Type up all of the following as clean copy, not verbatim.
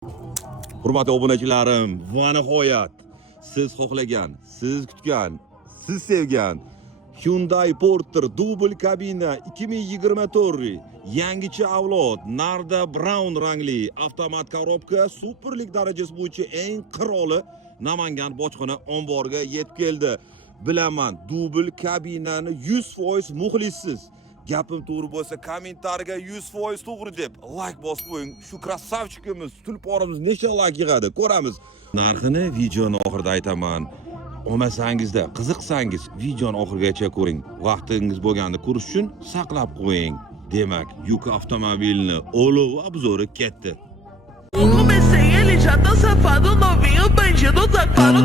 Hurmatli obunachilarim, va nihoyat siz xohlagan, siz kutgan, siz sevgan Hyundai Porter dubl kabina 2024 yangicha avlod Narda Brown rangli avtomat korobka superlik darajasi bo'yicha eng qiroli Namangan bojxona omboriga yetib keldi. Bilaman, dubl kabinani 100% muxlissiz. Gapim to'g'ri bo'lsa, kommentariyaga 100% to'g'ri deb like bosib qo'ying. Shu krasavchikimiz, tulporimiz necha like yig'adi, ko'ramiz. Narxini videoni oxirida aytaman. Olmasangizda, qiziqsangiz videoni oxirigacha ko'ring. Vaqtingiz bo'lganda ko'rish uchun saqlab qo'ying. Demak, yuk avtomobilni olov obzori ketdi. Comecei, ele já tá safado, novinho, bandido, safado,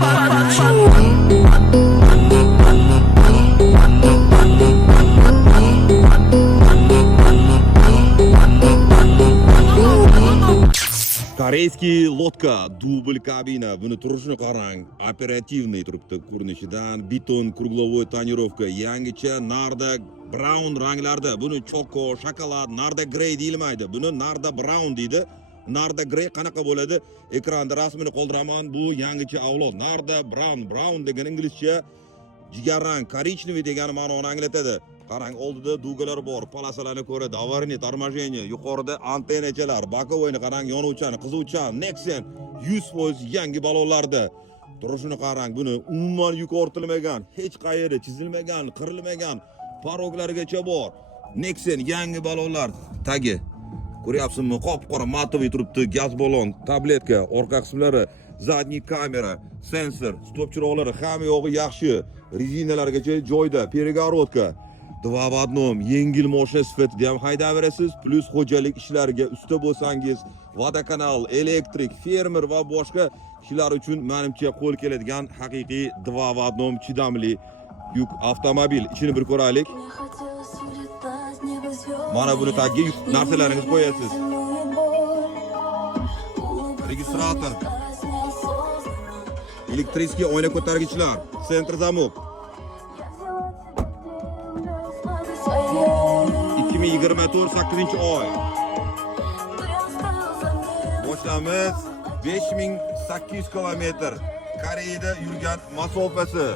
Koreyskiy lotka dubl kabina, buni turishini qarang, operativniy turibdi ko'rinishidan, beton kruglovoy tonirovka, yangicha Narda Brown ranglarda, buni choko, shokolad, Narda Grey deyilmaydi, buni Narda Brown deydi. Narda Grey qanaqa bo'ladi? Ekranda rasmini qoldiraman, bu yangicha avlod. Narda Brown degan inglizcha jigarrang, korичневый degan ma'noni anglatadi. Qarang, oldida dugalar bor, palasalarni ko'radi, avarniy, tormojeniya, yuqorida antenachalar, bakovoyni qarang, yonuvchan, qizuvchan, Nexen 100% yangi balonlarda. Turishini qarang, buni umuman yuk ortilmagan, hech qayerda chizilmagan, qirilmagan, paroglarigacha bor. Nexen yangi balonlar tagi. Ko'ryapsizmi? Qop-qora matoviy turibdi, gaz balon, tabletka, orqa qismlari, zadniy kamera, sensor, stop chiroqlari, hamma yog'i yaxshi. Rezinalargacha joyda, перегородка. Dva v одном, yengil mashina sifatida ham haydaverasiz, plus xo'jalik ishlariga usta bo'lsangiz, vodokanal, elektrik, fermer va boshqa kishilar uchun menimcha qo'l keladigan haqiqiy dva v одном chidamli yuk avtomobil. Ichini bir ko'raylik. Mana buni tagiga narsalaringizni qo'yasiz. Registrator, elektriskiy oyna ko'targichlar, sentr zamok. 2024 8-oy. Boshamiz 5800 kilometr. Koreyada yurgan masofasi,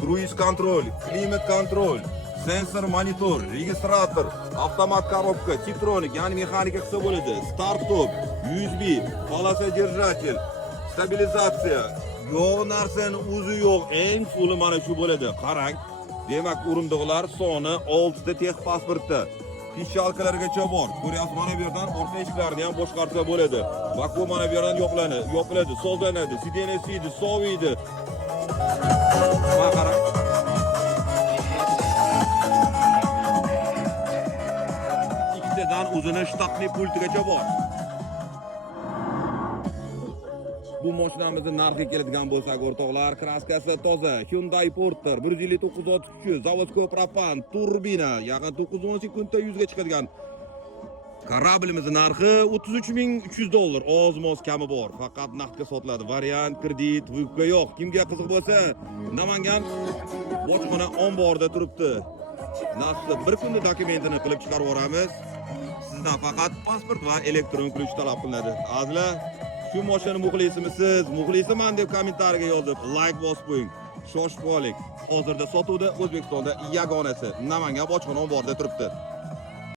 cruise control, klimat kontrol, sensor monitor, registrator, avtomat korobka, Titronik, ya'ni mexanika qilsa bo'ladi, start stop, USB, polasa держатель, stabilizatsiya. Yo'q narsani o'zi yo'q, eng fuli mana shu bo'ladi. Qarang. Demak, o'rindiqlar soni 6 ta tex pasportda. Pishalkalargacha bor. Ko'ryapsiz, mana bu yerdan orqa eshiklarni ham boshqarsa bo'ladi. Bako mana bu yerdan yopiladi, sozlanadi, sideniya siydi, soviydi. Mana qarang. Ikkitadan o'zini shtatli pultigacha bor. Bu mashinamizning narxiga keladigan bo'lsak, o'rtoqlar, kraskasi toza, Hyundai Porter 159 zavodskoy propan, turbina, yaqin 9-10 sekundda 100 ga chiqadigan. Korablimizning narxi $33,300, oz-moz kami bor. Faqat naqdga sotiladi. Variant, kredit, vipga yo'q. Kimga qiziq bo'lsa, Namangan bojxona omborida turibdi. Nasib bir kunda dokumentini qilib chiqarib yuboramiz. Sizdan faqat pasport va elektron ключ talab qilinadi. Azizlar, shu mashina muxlisimisiz, muxlisiman deb kommentariyaga yozib, like bosib qo'ying. Shoshib qoling. Hozirda sotuvda O'zbekistonda yagonasi Namangan bojxona omborida turibdi.